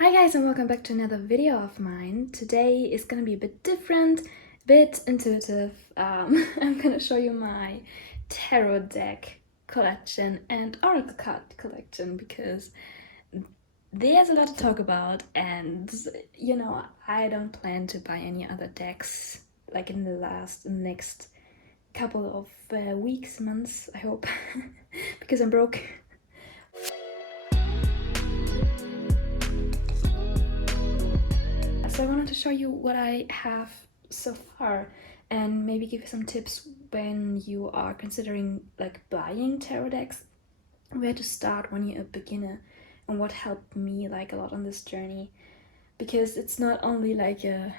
Hi guys, and welcome back to another video of mine. Today is gonna be a bit different, a bit intuitive. I'm gonna show you my tarot deck collection and oracle card collection because there's a lot to talk about, and I don't plan to buy any other decks like in the next couple of weeks, months, I hope, because I'm broke. So I wanted to show you what I have so far and maybe give you some tips when you are considering like buying tarot decks, where to start when you're a beginner, and what helped me like a lot on this journey, because it's not only like a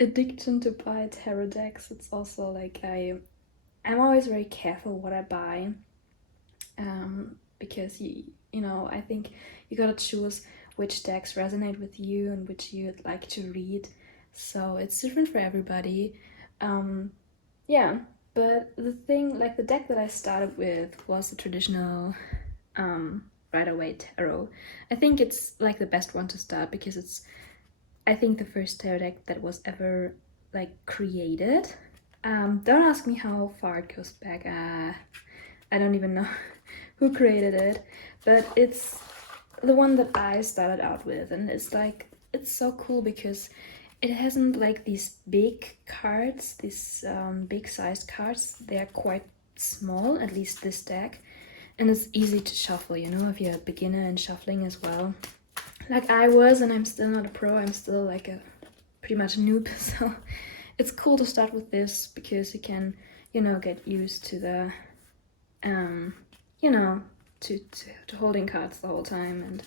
addiction to buy tarot decks. It's also like I'm always very careful what I buy, because I think you gotta choose which decks resonate with you and which you'd like to read. So it's different for everybody. Yeah, but the thing, like the deck that I started with was the traditional Rider-Waite tarot. I think it's like the best one to start because it's, I think, the first tarot deck that was ever like created. Don't ask me how far it goes back. I don't even know who created it, but it's the one that I started out with, and it's so cool because it hasn't like these big cards, these big sized cards. They're quite small, at least this deck, and it's easy to shuffle, if you're a beginner in shuffling as well, like I was. And I'm still not a pro, I'm still like a pretty much noob, so it's cool to start with this because you can get used to the to holding cards the whole time. And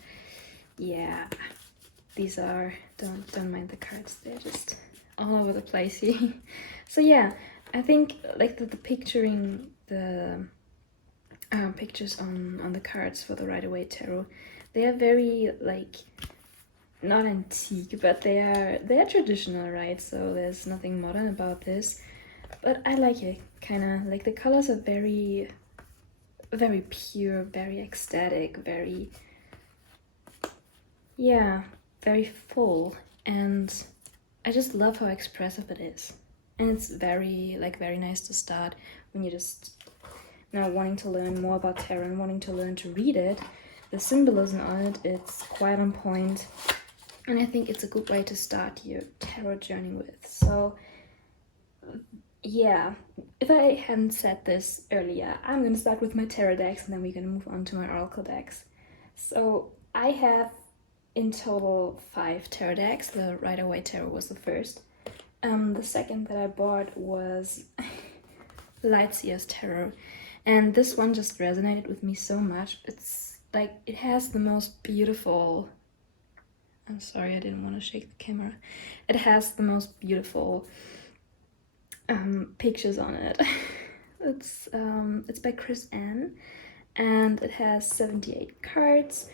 yeah, these are, don't mind the cards, they're just all over the place here. So yeah, I think like the picturing the pictures on the cards for the Rider-Waite tarot, they are very like not antique, but they are traditional, right? So there's nothing modern about this, but I like it. Kind of like the colors are very pure, very ecstatic, very very full, and I just love how expressive it is. And it's very nice to start when you're just now wanting to learn more about tarot and wanting to learn to read it. The symbolism on it, it's quite on point, and I think it's a good way to start your tarot journey with. So yeah, if I hadn't said this earlier, I'm gonna start with my tarot decks and then we're gonna move on to my oracle decks. So I have in total 5 tarot decks. The Rider-Waite tarot was the first. The second that I bought was Lightseer's tarot, and this one just resonated with me so much. It's like, it has the most beautiful, I'm sorry, I didn't want to shake the camera. It has the most beautiful pictures on it. It's by Chris N, and it has 78 cards,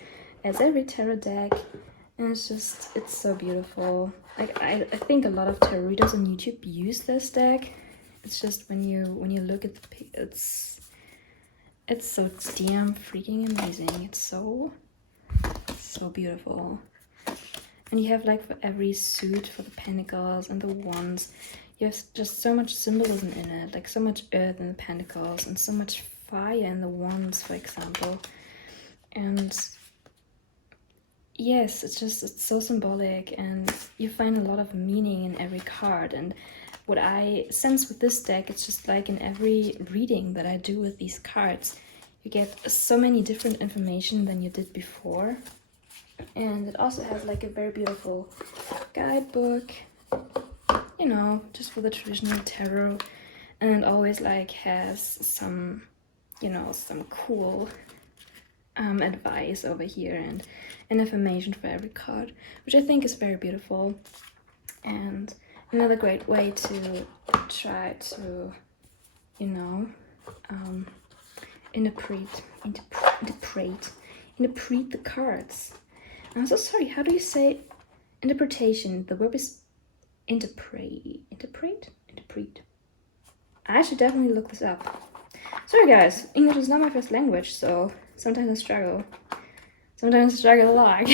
as every tarot deck, and it's so beautiful. Like I think a lot of tarot readers on YouTube use this deck. It's just when you look at the it's so damn freaking amazing. It's so beautiful. And you have like for every suit, for the pentacles and the wands, you have just so much symbolism in it, like so much earth in the pentacles and so much fire in the wands, for example. And yes, it's so symbolic, and you find a lot of meaning in every card. And what I sense with this deck, it's just like in every reading that I do with these cards, you get so many different information than you did before. And it also has like a very beautiful guidebook, just for the traditional tarot, and always like has some some cool advice over here and information for every card, which I think is very beautiful. And another great way to try to interpret the cards. I'm so sorry, how do you say interpretation? The verb is interpret. I should definitely look this up. Sorry guys, English is not my first language, so sometimes I struggle. sometimes struggle a lot.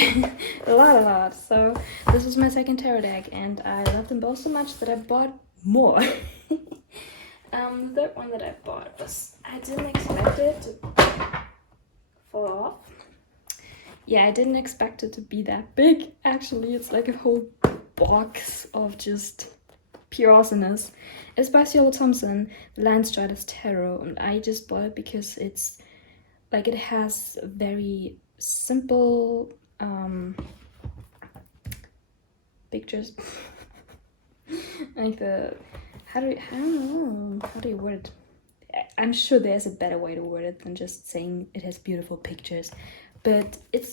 a lot. So this was my second tarot deck, and I love them both so much that I bought more. The third one that I bought was, I didn't expect it to fall off. Yeah, I didn't expect it to be that big. Actually, it's like a whole box of just pure awesomeness. It's by Ciolo Thompson, the Landstriders Tarot, and I just bought it because it's like, it has very simple pictures. Like I don't know, how do you word it? I'm sure there's a better way to word it than just saying it has beautiful pictures, but it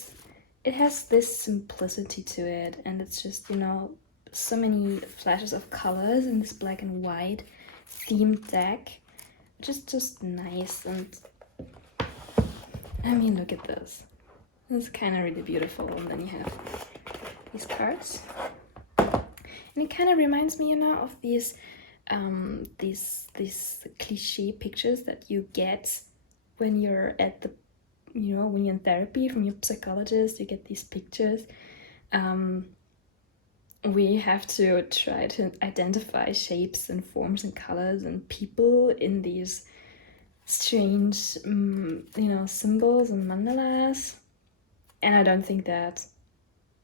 has this simplicity to it, and it's just, you know, so many flashes of colors in this black and white themed deck, which is just nice. And I mean, look at this. It's kind of really beautiful. And then you have these cards, and it kind of reminds me, you know, of these cliche pictures that you get when you're at the, you know, when you're in therapy from your psychologist. You get these pictures. We have to try to identify shapes and forms and colors and people in these strange, you know, symbols and mandalas. And I don't think that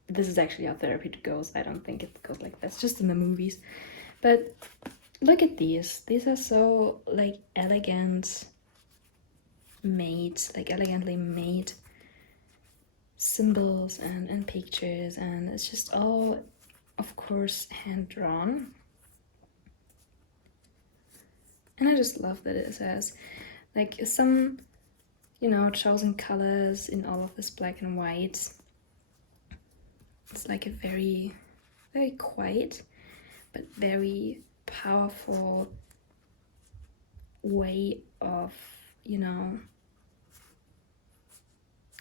this is actually how therapy goes. I don't think it goes like that. It's just in the movies. But look at these. These are so, like, elegantly made symbols and pictures, and it's just all, of course, hand-drawn. And I just love that it has, like, some, you know, chosen colors in all of this black and white. It's like a very, very quiet, but very powerful way of, you know,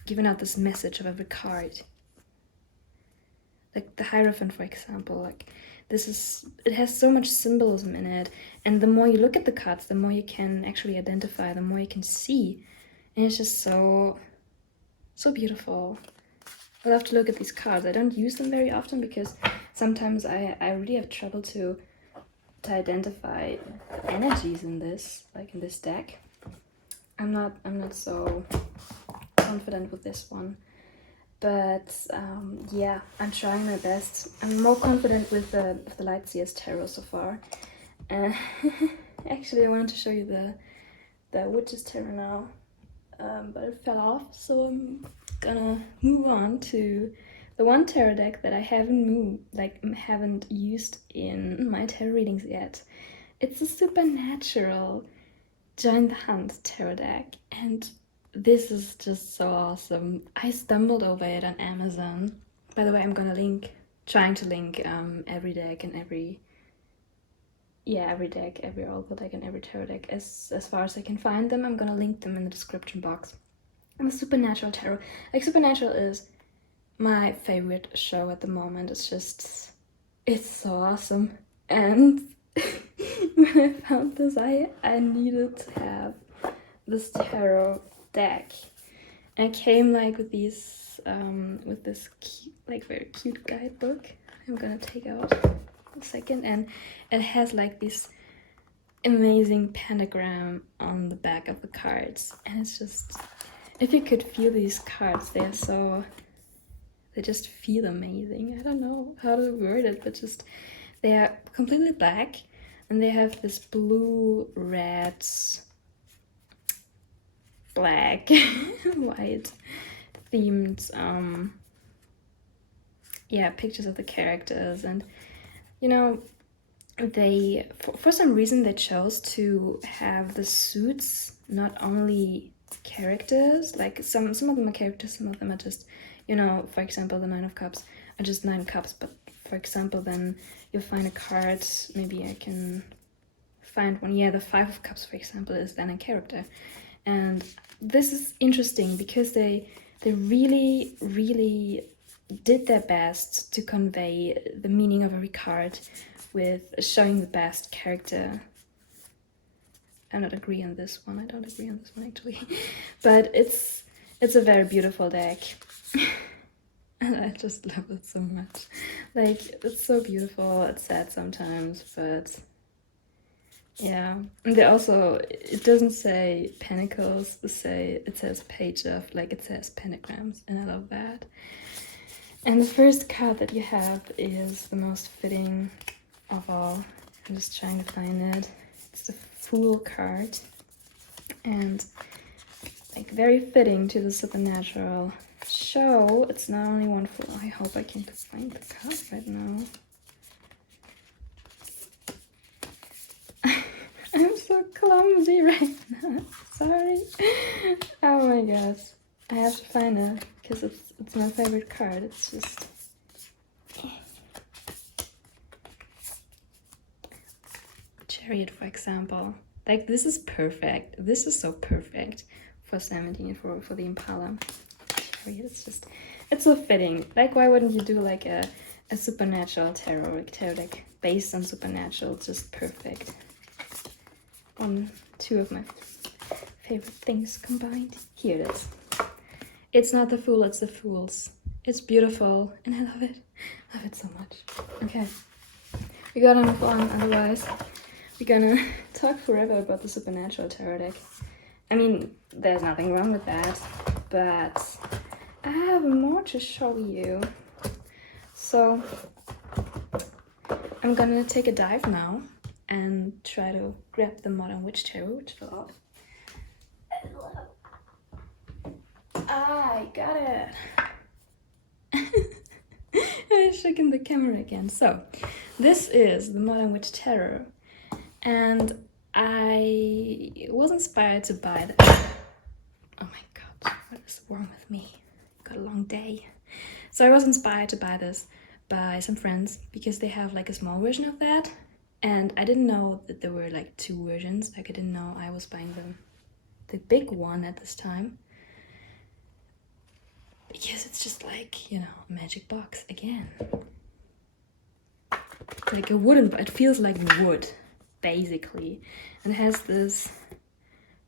giving out this message of every card. Like the Hierophant, for example, like, it has so much symbolism in it, and the more you look at the cards, the more you can actually identify, the more you can see, and it's just so beautiful. I love to look at these cards. I don't use them very often because sometimes I really have trouble to identify the energies in this, like in this deck. I'm not so confident with this one, but yeah, I'm trying my best. I'm more confident with the Lightseers Tarot so far. Actually, I wanted to show you the Witches Tarot now, but it fell off, so I'm gonna move on to the one tarot deck that I haven't used in my tarot readings yet. It's a Supernatural Join the Hunt tarot deck, and this is just so awesome. I stumbled over it on Amazon. By the way, I'm gonna trying to link every deck and every deck, every oracle deck and every tarot deck as far as I can find them. I'm gonna link them in the description box. And the Supernatural Tarot, like, Supernatural is my favorite show at the moment. It's so awesome. And when I found this, I needed to have this tarot deck. And I came like with these with this cute, like, very cute guidebook. I'm gonna take out a second, and it has like this amazing pentagram on the back of the cards, and it's just, if you could feel these cards, they just feel amazing. I don't know how to word it, but just, they are completely black, and they have this blue, red, black, white themed pictures of the characters. And, you know, they, for some reason, they chose to have the suits not only characters, like some of them are characters, some of them are just, you know, for example, the Nine of Cups are just 9 cups, but for example, then you'll find a card, maybe I can find one, the 5 of Cups, for example, is then a character. And this is interesting because they really, really did their best to convey the meaning of every card with showing the best character. I don't agree on this one. I don't agree on this one, actually. But it's a very beautiful deck. And I just love it so much. Like, it's so beautiful. It's sad sometimes, but yeah. And they also, it doesn't say pentacles, it says page of, like it says pentagrams, and I love that. And the first card that you have is the most fitting of all. I'm just trying to find it. It's the Fool card. And like very fitting to the supernatural show. It's not only one Fool. I hope I can find the card right now. I'm so clumsy right now. Sorry. Oh my gosh. I have to find it because it's my favorite card. It's just Chariot, for example. Like, this is perfect. This is so perfect for 17 for the Impala. Chariot, it's so fitting. Like, why wouldn't you do like a supernatural tarot deck based on supernatural? Just perfect. Two of my favorite things combined. Here it is. It's not the Fool, it's the Fools. It's beautiful and I love it. I love it so much. Okay. We gotta move on, otherwise we're gonna talk forever about the supernatural tarot deck. I mean, there's nothing wrong with that, but I have more to show you. So I'm gonna take a dive now and try to grab the Modern Witch Tarot, which fell off. I got it. I shook in the camera again. So this is the Modern Witch Tarot, and I was inspired to buy that. Oh my god, what is wrong with me? Got a long day. So I was inspired to buy this by some friends because they have like a small version of that, and I didn't know that there were like two versions. Like, I didn't know I was buying the big one at this time, because it's just like, you know, a magic box again. Like a wooden, it feels like wood, basically. And it has this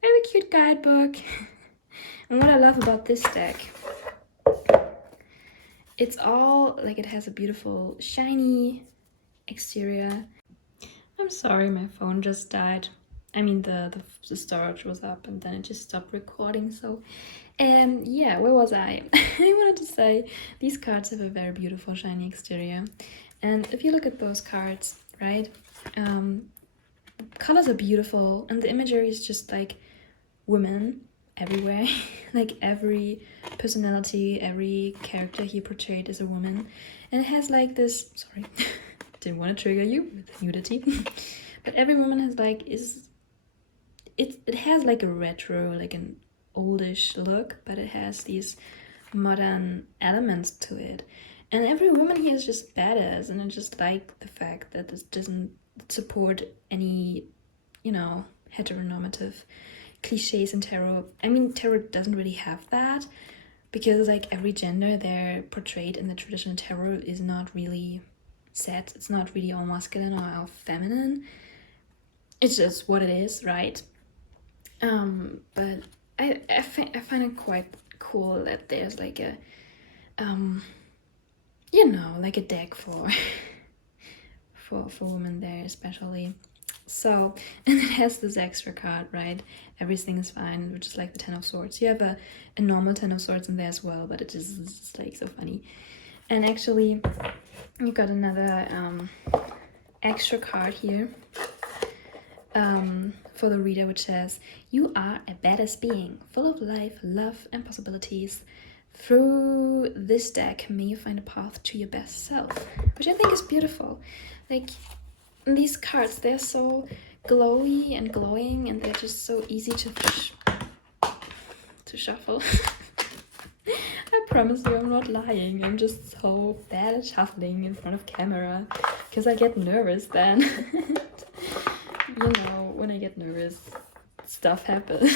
very cute guidebook. And what I love about this deck, it's all, like, it has a beautiful shiny exterior. I'm sorry, my phone just died. I mean, the storage was up and then it just stopped recording, so... yeah, where was I? I wanted to say, these cards have a very beautiful shiny exterior. And if you look at those cards, right, colors are beautiful and the imagery is just like women everywhere. Like, every personality, every character here portrayed is a woman. And it has like this, sorry, didn't want to trigger you with nudity, but every woman has like, it has like a retro, like an oldish look, but it has these modern elements to it. And every woman here is just badass, and I just like the fact that this doesn't support any, you know, heteronormative cliches in tarot. I mean, tarot doesn't really have that, because like every gender they're portrayed in the traditional tarot is not really set. It's not really all masculine or all feminine. It's just what it is, right? But I find it quite cool that there's like a you know, like a deck for for women there especially. So, and it has this extra card, right? Everything is fine, which is like the Ten of Swords. You have a normal Ten of Swords in there as well, but it's just like so funny. And actually, you got another extra card here for the reader, which says, "You are a badass being, full of life, love, and possibilities. Through this deck, may you find a path to your best self," which I think is beautiful. Like, these cards, they're so glowy and glowing, and they're just so easy to shuffle. I promise you, I'm not lying. I'm just so bad at shuffling in front of camera because I get nervous then. You know, when I get nervous, stuff happens.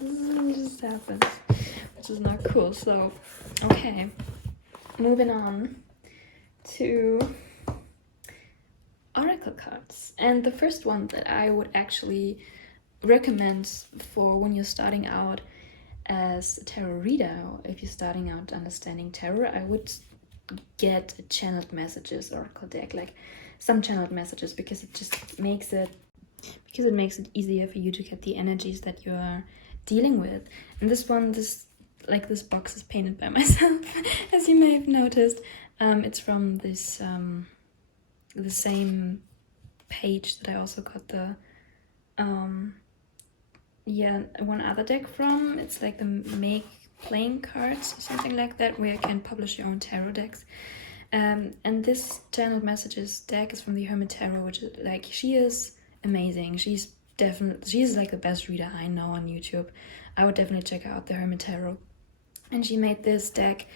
It just happens, which is not cool. So, okay, moving on to oracle cards. And the first one that I would actually recommend for when you're starting out as a tarot reader, or if you're starting out understanding tarot, I would get a channeled messages oracle deck, like some channeled messages, because it just makes it easier for you to get the energies that you are dealing with. And this box is painted by myself, as you may have noticed. It's from this the same page that I also got the one other deck from. It's like the Make Playing Cards or something like that, where you can publish your own tarot decks. And this channeled messages deck is from the Hermit Tarot, which is like, she is amazing. She's like the best reader I know on YouTube. I would definitely check out the Hermit Tarot. And she made this deck,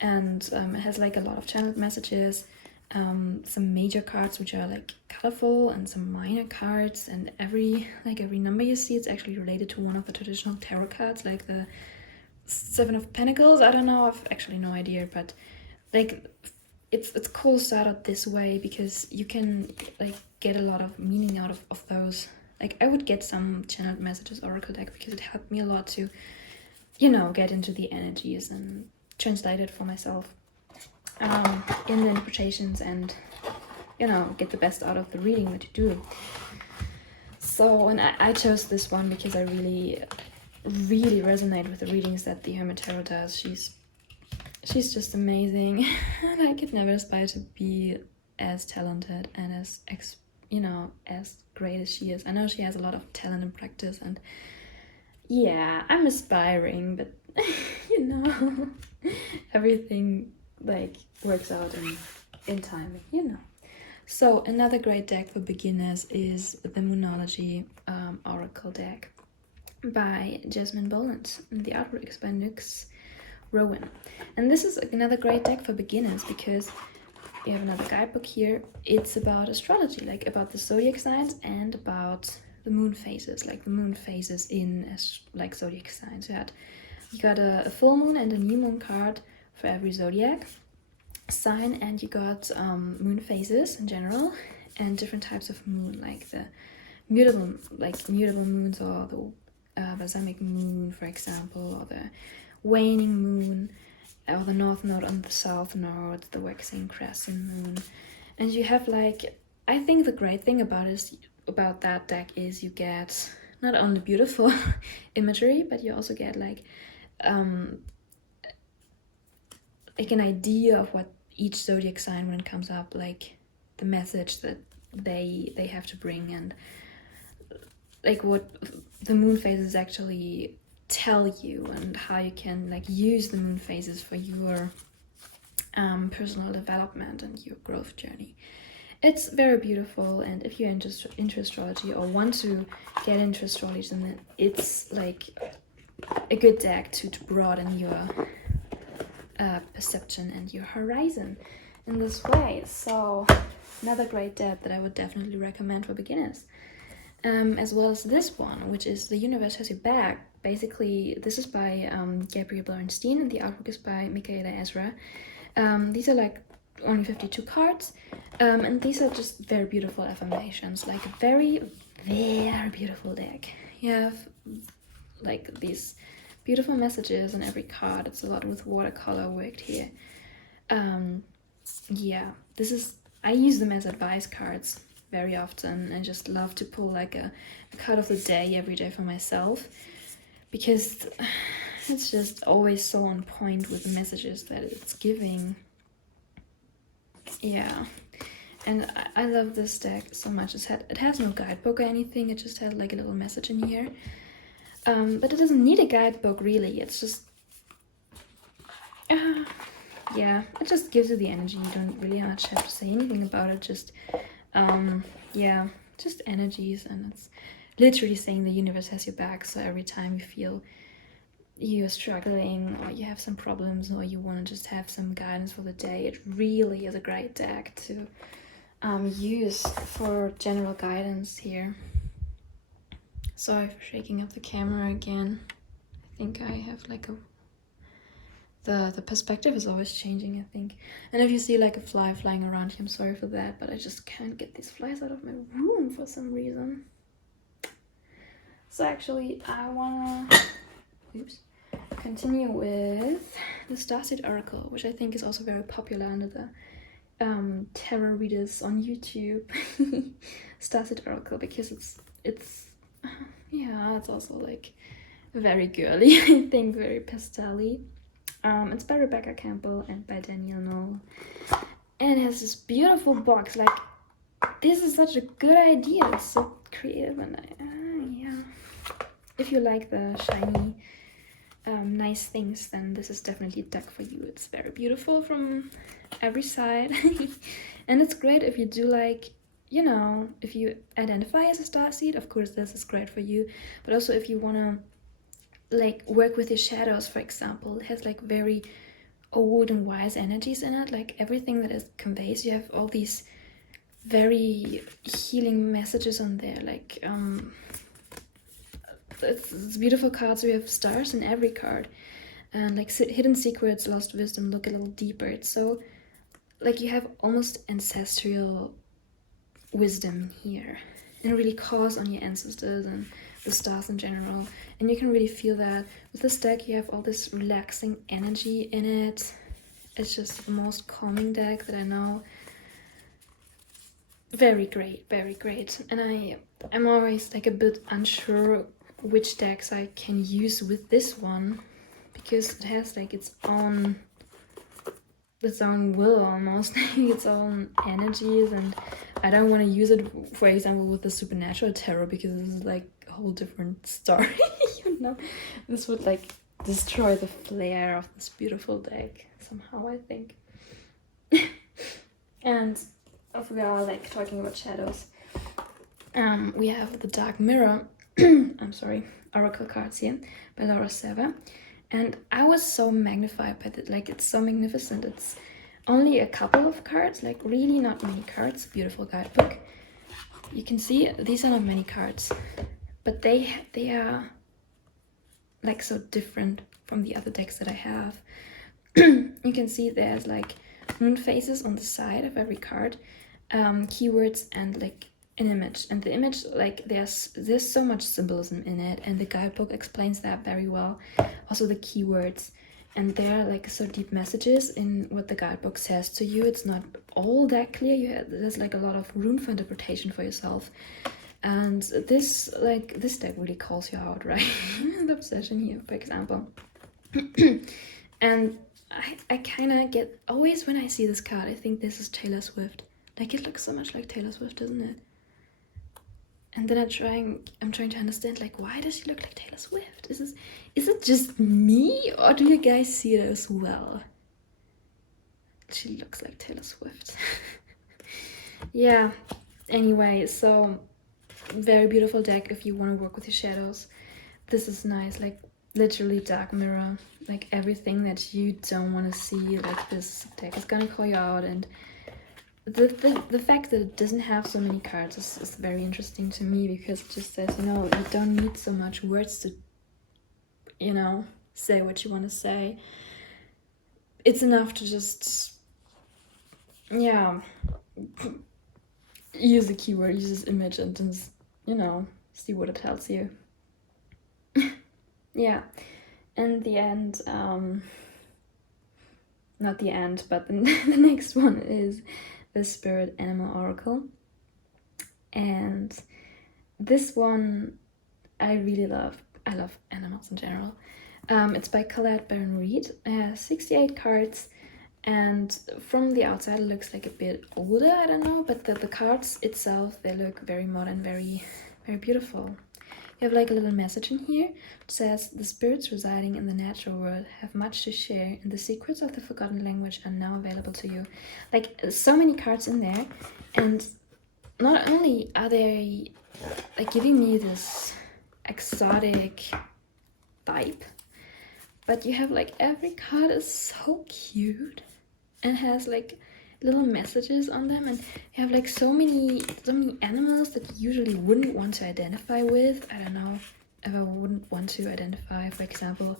and it has like a lot of channeled messages, some major cards which are like colorful, and some minor cards, and every number you see, it's actually related to one of the traditional tarot cards, like the Seven of Pentacles. I don't know, I've actually no idea, but like it's cool to start out this way, because you can like get a lot of meaning out of those. Like, I would get some channeled messages oracle deck because it helped me a lot to, you know, get into the energies and translate it for myself in the interpretations, and, you know, get the best out of the reading that you do. So, and I chose this one because I really resonate with the readings that the Hermit Tarot does. She's just amazing. And I could never aspire to be as talented and as great as she is. I know she has a lot of talent and practice, and yeah, I'm aspiring, but you know, everything like works out in time, you know. So another great deck for beginners is the Moonology Oracle deck by Jasmine Boland. The artwork is by Nux Rowan. And this is another great deck for beginners because you have another guidebook here. It's about astrology, like about the zodiac signs and about the moon phases, like the moon phases in like zodiac signs. You got a full moon and a new moon card for every zodiac sign, and you got moon phases in general and different types of moon, like the mutable moons, or the balsamic moon, for example, or the waning moon, or the north node on the south node, the waxing crescent moon. And you have like, I think the great thing about that deck is you get not only beautiful imagery, but you also get like an idea of what each zodiac sign, when it comes up, like the message that they have to bring, and like what the moon phases actually tell you, and how you can like use the moon phases for your personal development and your growth journey. It's very beautiful, and if you're into astrology or want to get into astrology, then it's like a good deck to broaden your perception and your horizon in this way. So another great deck that I would definitely recommend for beginners. As well as this one, which is The Universe Has Your Back. Basically, this is by Gabrielle Bernstein, and the artwork is by Michaela Ezra. These are like only 52 cards, and these are just very beautiful affirmations, like a very, very beautiful deck. You have like these beautiful messages on every card. It's a lot with watercolor worked here. Yeah, I use them as advice cards very often. I just love to pull like a card of the day every day for myself, because it's just always so on point with the messages that it's giving. Yeah, and I love this deck so much. It has no guidebook or anything. It just has like a little message in here. But it doesn't need a guidebook really. It's just yeah, it just gives you the energy. You don't really much have to say anything about it. Just yeah, just energies, and it's literally saying the universe has your back. So every time you feel you're struggling, or you have some problems, or you want to just have some guidance for the day, it really is a great deck to use for general guidance here. Sorry for shaking up the camera again. I think I have like the perspective is always changing, I think. And if you see like a fly flying around here, I'm sorry for that, but I just can't get these flies out of my room for some reason. So actually I wanna continue with the Starseed Oracle, which I think is also very popular under the tarot readers on YouTube. Starseed Oracle, because it's yeah, it's also like very girly. I think very pastel-y. It's by Rebecca Campbell and by Danielle Knoll, and it has this beautiful box. Like, this is such a good idea. It's so creative, and yeah, if you like the shiny nice things, then this is definitely a deck for you. It's very beautiful from every side. And it's great if you do, like, you know, if you identify as a starseed, of course this is great for you. But also if you want to like work with your shadows, for example, it has like very old and wise energies in it. Like everything that it conveys, you have all these very healing messages on there. Like it's beautiful cards. We have stars in every card, and like hidden secrets, lost wisdom, look a little deeper. It's so like you have almost ancestral wisdom here, and really calls on your ancestors and the stars in general. And you can really feel that with this deck. You have all this relaxing energy in it. It's just the most calming deck that I know. Very great, very great. And I'm always like a bit unsure which decks I can use with this one, because it has like its own will almost, its own energies, and I don't want to use it, for example, with the supernatural tarot, because this is like a whole different story. You know, this would like destroy the flair of this beautiful deck somehow, I think. And if we are like talking about shadows, we have the Dark Mirror I'm sorry, oracle cards here by Laura Server, and I was so magnified by it. Like, it's so magnificent. It's only a couple of cards, like really not many cards. Beautiful guidebook. You can see these are not many cards, but they are like so different from the other decks that I have. You can see there's like moon phases on the side of every card, keywords, and like an image. And the image, like there's so much symbolism in it, and the guidebook explains that very well. Also the keywords, and there are like so deep messages in what the guidebook says to you. It's not all that clear. There's like a lot of room for interpretation for yourself. And this deck really calls you out, right? The obsession here, for example. And I kind of get, always when I see this card, I think this is Taylor Swift. Like, it looks so much like Taylor Swift, doesn't it? And then I'm trying to understand, like, why does she look like Taylor Swift? Is it just me, or do you guys see it as well? She looks like Taylor Swift. Yeah, anyway, so very beautiful deck if you want to work with your shadows. This is nice, like literally Dark Mirror, like everything that you don't want to see, like this deck is gonna call you out. And the fact that it doesn't have so many cards is very interesting to me, because it just says, you know, you don't need so much words to, you know, say what you want to say. It's enough to just, yeah, use a keyword, use this image, and just, you know, see what it tells you. Yeah, and the end, not the end, but the next one is the Spirit Animal Oracle. And this one I really love. I love animals in general. It's by Colette Baron Reed. It has 68 cards, and from the outside it looks like a bit older, I don't know, but the cards itself, they look very modern, very, very beautiful. You have like a little message in here which says, the spirits residing in the natural world have much to share, and the secrets of the forgotten language are now available to you. Like, so many cards in there, and not only are they like giving me this exotic vibe, but you have like every card is so cute and has like little messages on them, and you have like so many animals that you usually wouldn't want to identify with. I don't know if I wouldn't want to identify, for example,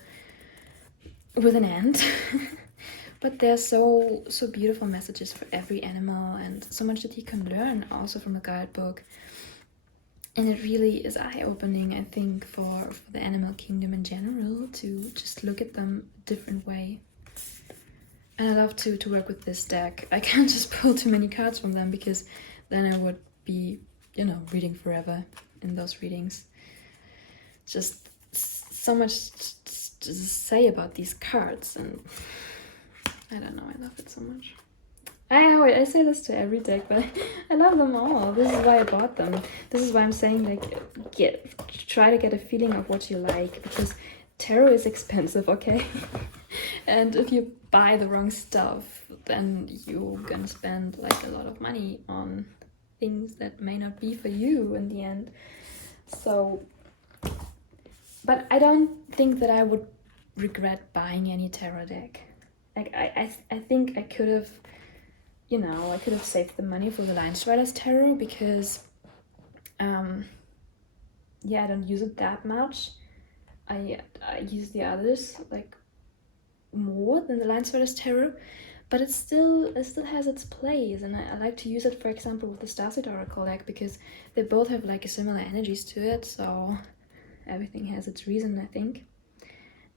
with an ant. But there's so beautiful messages for every animal, and so much that you can learn also from the guidebook. And it really is eye-opening, I think, for the animal kingdom in general, to just look at them a different way. And I love to work with this deck. I can't just pull too many cards from them, because then I would be, you know, reading forever in those readings. Just so much to say about these cards, and I don't know, I love it so much. I say this to every deck, but I love them all. This is why I bought them. This is why I'm saying, like, try to get a feeling of what you like, because tarot is expensive, okay? And if you buy the wrong stuff, then you're gonna spend like a lot of money on things that may not be for you in the end. So, but I don't think that I would regret buying any tarot deck. Like, I think I could have, you know, I could have saved the money for the Line Strider's Tarot, because yeah, I don't use it that much. I use the others like more than the Line Strider's Tarot, but it still has its place, and I like to use it, for example, with the Starseed Oracle deck, because they both have like a similar energies to it, so everything has its reason, I think.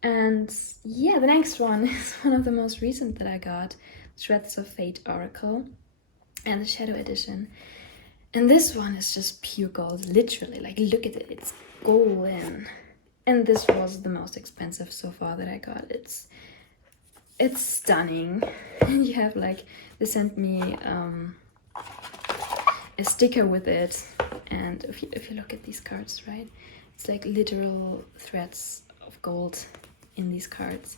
And yeah, the next one is one of the most recent that I got, Threads of Fate Oracle, and the Shadow Edition. And this one is just pure gold, literally. Like, look at it, it's golden. And this was the most expensive so far that I got. It's stunning. And you have like, they sent me a sticker with it. And if you look at these cards, right, it's like literal threads of gold in these cards,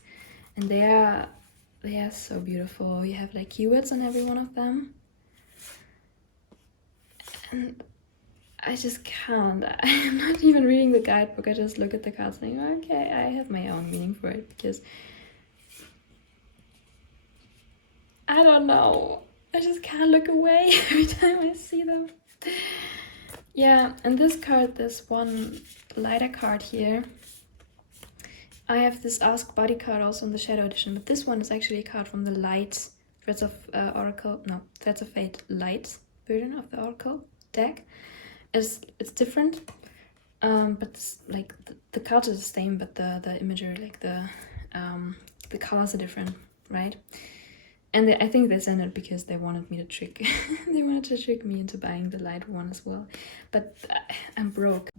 and they are so beautiful. You have like keywords on every one of them, and I just can't. I'm not even reading the guidebook. I just look at the cards and think, okay, I have my own meaning for it, because I don't know, I just can't look away every time I see them. Yeah, and this card, this one lighter card here, I have this Ask Body card also in the Shadow Edition, but this one is actually a card from the light Threads of Fate light version of the Oracle deck. It's different, but it's like the cards are the same, but the imagery, like the colors are different, right? And I think they sent it because they wanted me to trick they wanted to trick me into buying the light one as well, but I'm broke.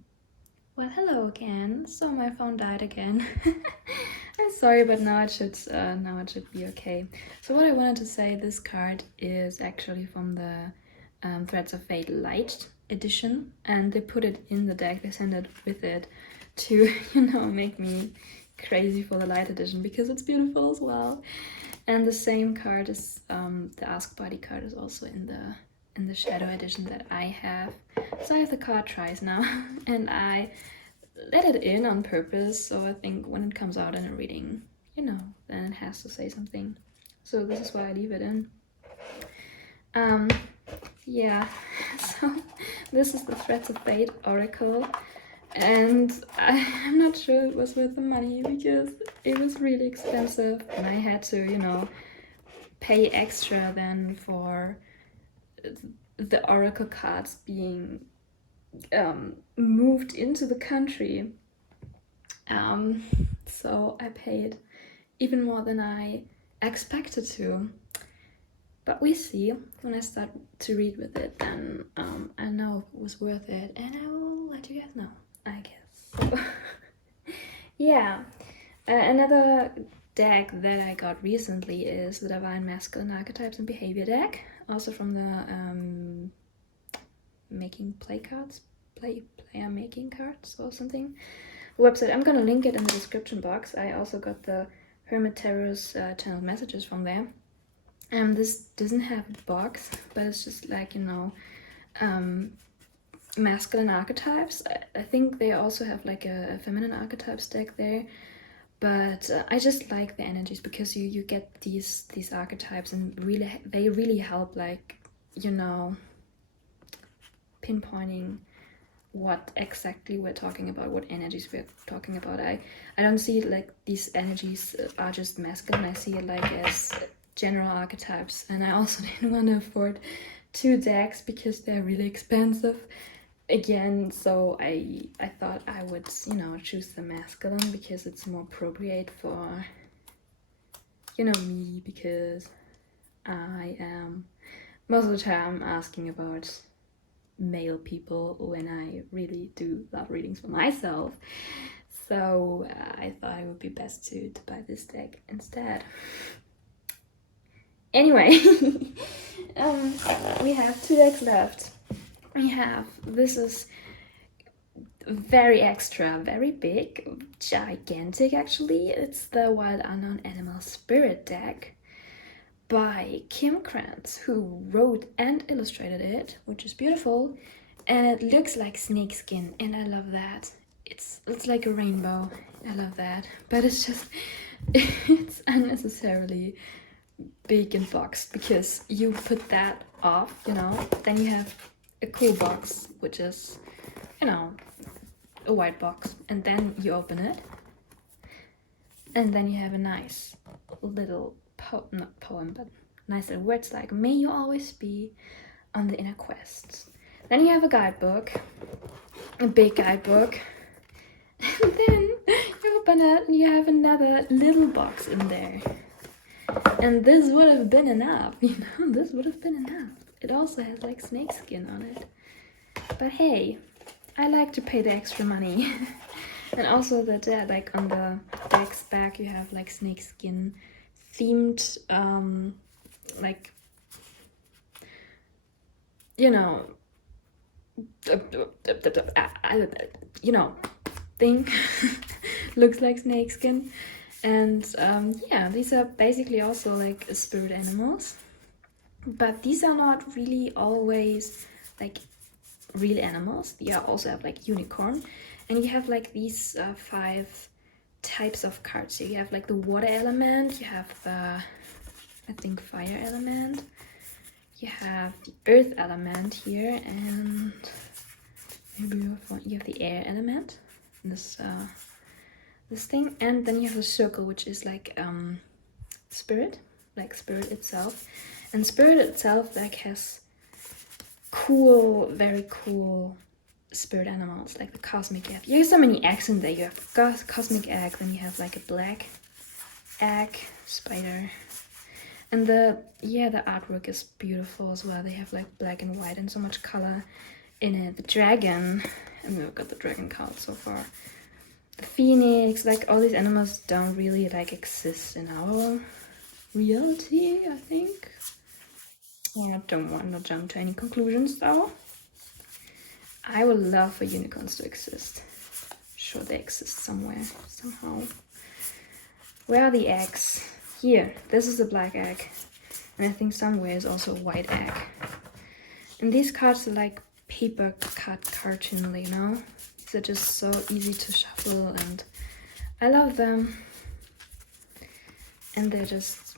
Well, hello again. So my phone died again. I'm sorry, but now it should be okay. So what I wanted to say, this card is actually from the Threads of Fate Light edition, and they put it in the deck. They sent it with it to, you know, make me crazy for the light edition, because it's beautiful as well. And the same card is the Ask Body card is also in the Shadow Edition that I have. So I have the card twice now, and I let it in on purpose, so I think when it comes out in a reading, you know, then it has to say something. So this is why I leave it in. Yeah, so this is the Threads of Fate Oracle, and I'm not sure it was worth the money, because it was really expensive, and I had to, you know, pay extra then for the Oracle cards being moved into the country. So I paid even more than I expected to. But we see, when I start to read with it, then I know it was worth it, and I will let you guys know, I guess. So, yeah, another deck that I got recently is the Divine Masculine Archetypes and Behavior deck, also from the making play cards, player making cards or something website. I'm gonna link it in the description box. I also got the Hermit Tarot's channel messages from there. This doesn't have a box, but it's just like, you know, masculine archetypes. I think they also have like a feminine archetypes deck there, but I just like the energies, because you get these archetypes, and they really help, like, you know, pinpointing what exactly we're talking about, what energies we're talking about. I don't see it like these energies are just masculine. I see it like as general archetypes, and I also didn't want to afford 2 decks because they're really expensive. again, so I thought I would, you know, choose the masculine because it's more appropriate for, you know, me, because I am most of the time asking about male people when I really do love readings for myself. So I thought it would be best to buy this deck instead. Anyway, we have 2 decks left. We have, this is very extra, very big, gigantic actually. It's the Wild Unknown Animal Spirit deck by Kim Krantz, who wrote and illustrated it, which is beautiful. And it looks like snakeskin, and I love that. It's like a rainbow. I love that. But it's just, it's unnecessarily big and boxed, because you put that off, you know, then you have a cool box, which is, you know, a white box, and then you open it, and then you have a nice little not poem, but nice little words like, may you always be on the inner quest. Then you have a guidebook, a big guidebook, and then you open it and you have another little box in there. And this would have been enough, you know, this would have been enough. It also has like snakeskin on it. But hey, I like to pay the extra money. And also that like on the deck's back you have like snakeskin themed, like, you know, thing. Looks like snakeskin. And yeah, these are basically also like spirit animals, but these are not really always like real animals. You also have like unicorn, and you have like these 5 types of cards. So you have like the water element, you have the, I think, fire element, you have the earth element here, and maybe you have the air element, this thing, and then you have a circle, which is like spirit, like spirit itself. And spirit itself like has cool, very cool spirit animals, like the cosmic egg. You have so many eggs in there. You have cosmic egg, then you have like a black egg spider, and the artwork is beautiful as well. They have like black and white and so much color in it. The dragon, and we've got the dragon card so far. The phoenix, like all these animals don't really like exist in our reality, I think. I don't want to jump to any conclusions though. I would love for unicorns to exist. Sure, they exist somewhere, somehow. Where are the eggs? Here, this is a black egg. And I think somewhere is also a white egg. And these cards are like paper cut cartoonly, you know? They're just so easy to shuffle, and I love them. And they're just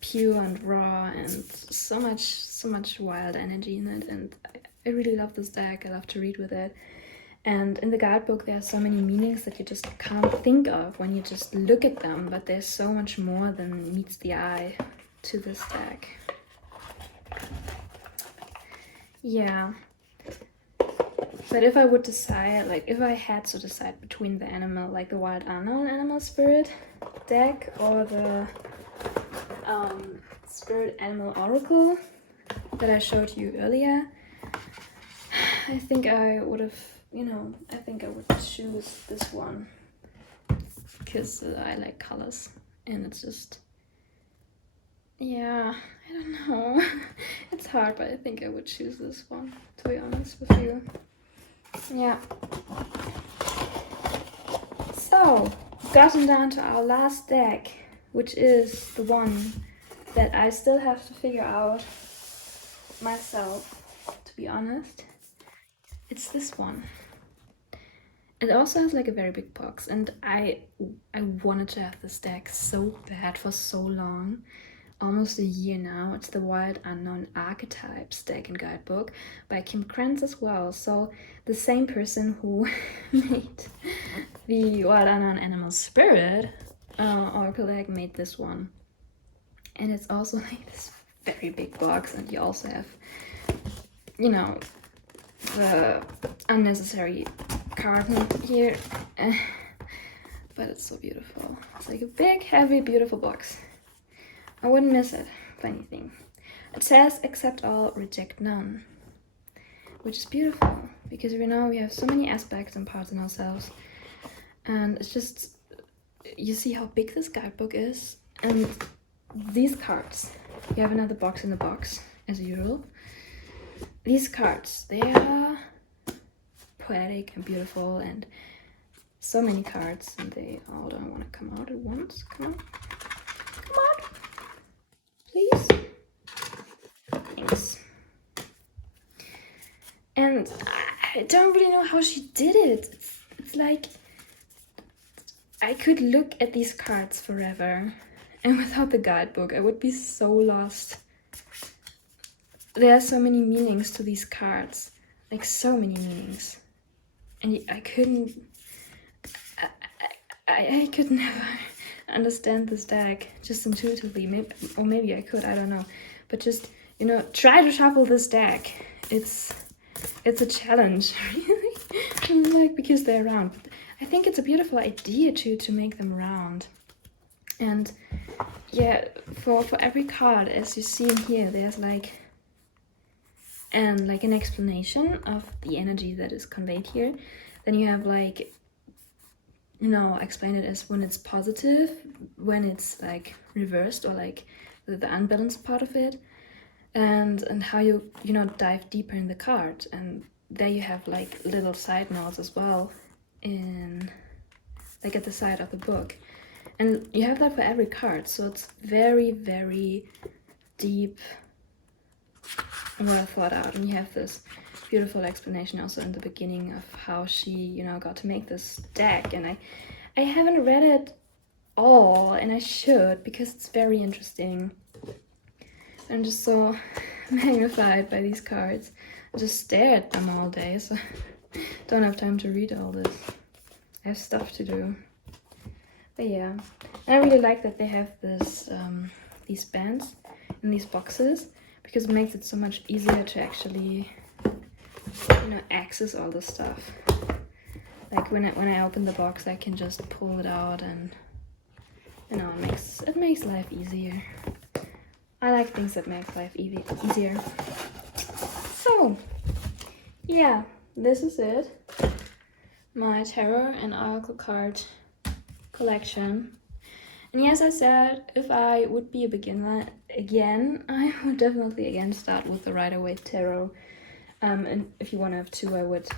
pure and raw, and so much wild energy in it. And I really love this deck. I love to read with it. And in the guidebook there are so many meanings that you just can't think of when you just look at them, but there's so much more than meets the eye to this deck. Yeah. But if I would decide, like if I had to decide between the animal, like the Wild Unknown Animal Spirit deck or the Spirit Animal Oracle that I showed you earlier, I think I would have, you know, I think I would choose this one because I like colors, and it's just, yeah, I don't know. It's hard, but I think I would choose this one, to be honest with you. Yeah. So, gotten down to our last deck, which is the one that I still have to figure out myself, to be honest. It's this one. It also has like a very big box, and I wanted to have this deck so bad for so long. Almost a year now. It's the Wild Unknown Archetypes deck and guidebook by Kim Krantz as well. So the same person who made the Wild Unknown Animal Spirit Oracle deck made this one. And it's also like this very big box, and you also have, you know, the unnecessary carton here, but it's so beautiful. It's like a big, heavy, beautiful box. I wouldn't miss it for anything. It says accept all, reject none, which is beautiful because we know we have so many aspects and parts in ourselves, and it's just, you see how big this guidebook is, and these cards, you have another box in the box as usual. These cards, they are poetic and beautiful, and so many cards, and they all don't want to come out at once. Come on, please. Thanks. And I don't really know how she did it. It's like I could look at these cards forever, and without the guidebook I would be so lost. There are so many meanings to these cards, like so many meanings, and I could never understand this deck just intuitively. Maybe I could, I don't know, but just, you know, try to shuffle this deck. It's a challenge, really. Like, because they're round. But I think it's a beautiful idea to make them round. And yeah, for every card, as you see in here, there's like an explanation of the energy that is conveyed here. Then you have like, you know, explain it as when it's positive, when it's like reversed, or like the unbalanced part of it, and how you know, dive deeper in the card. And there you have like little side notes as well, in like at the side of the book, and you have that for every card. So it's very, very deep and well thought out. And you have this beautiful explanation also in the beginning of how she, you know, got to make this deck. And I haven't read it all, and I should, because it's very interesting. I'm just so magnified by these cards. I just stare at them all day, so don't have time to read all this. I have stuff to do. But yeah, and I really like that they have this these bands in these boxes, because it makes it so much easier to actually, you know, access all the stuff. Like when I open the box, I can just pull it out, and you know, it makes life easier. I like things that make life easier. So yeah, this is it. My tarot and oracle card collection. And yes, I said if I would be a beginner again, I would definitely again start with the Rider-Waite Tarot. And if you want to have two, I would,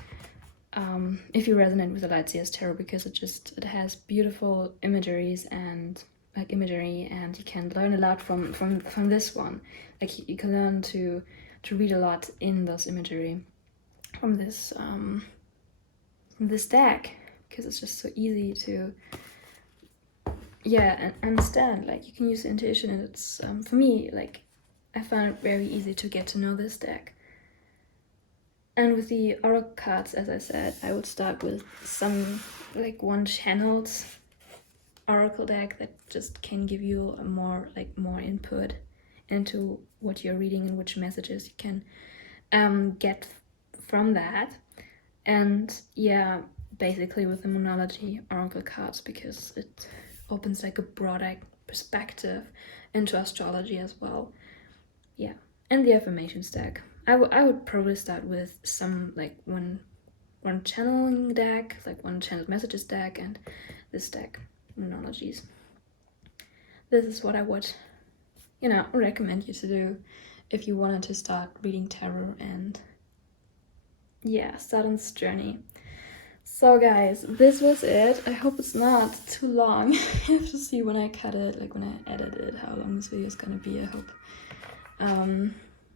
if you resonate with the Lightseers Tarot, because it has beautiful imageries and imagery, and you can learn a lot from this one. Like you can learn to read a lot in those imagery from this deck, because it's just so easy to and understand. Like you can use intuition, and it's for me, like I found it very easy to get to know this deck. And with the oracle cards, as I said, I would start with some like one channeled oracle deck that just can give you a more input into what you're reading and which messages you can get from that. And yeah, basically with the Moonology oracle cards, because it opens like a broader perspective into astrology as well. Yeah, and the affirmations deck. I would probably start with some like one channeling deck, like one channeled messages deck, and this deck, Moonologies. This is what I would, you know, recommend you to do if you wanted to start reading tarot and yeah, start on this journey. So guys, this was it. I hope it's not too long. I have to see when I cut it, like when I edit it, how long this video is gonna be. I hope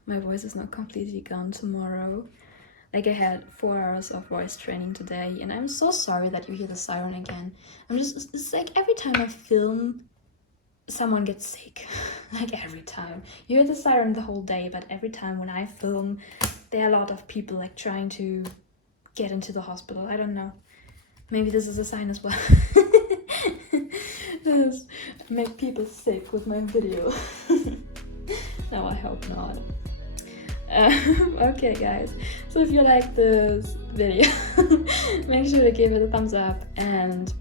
my voice is not completely gone tomorrow. Like I had 4 hours of voice training today, and I'm so sorry that you hear the siren again. It's like every time I film, someone gets sick. Like every time. You hear the siren the whole day, but every time when I film, there are a lot of people like trying to get into the hospital. I don't know. Maybe this is a sign as well. Just make people sick with my video. No, I hope not. Okay, guys. So if you like this video, make sure to give it a thumbs up and,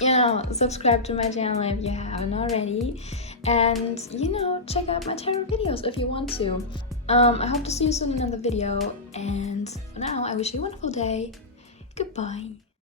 you know, subscribe to my channel if you haven't already. And, you know, check out my tarot videos if you want to. I hope to see you soon in another video. And for now, I wish you a wonderful day. Goodbye.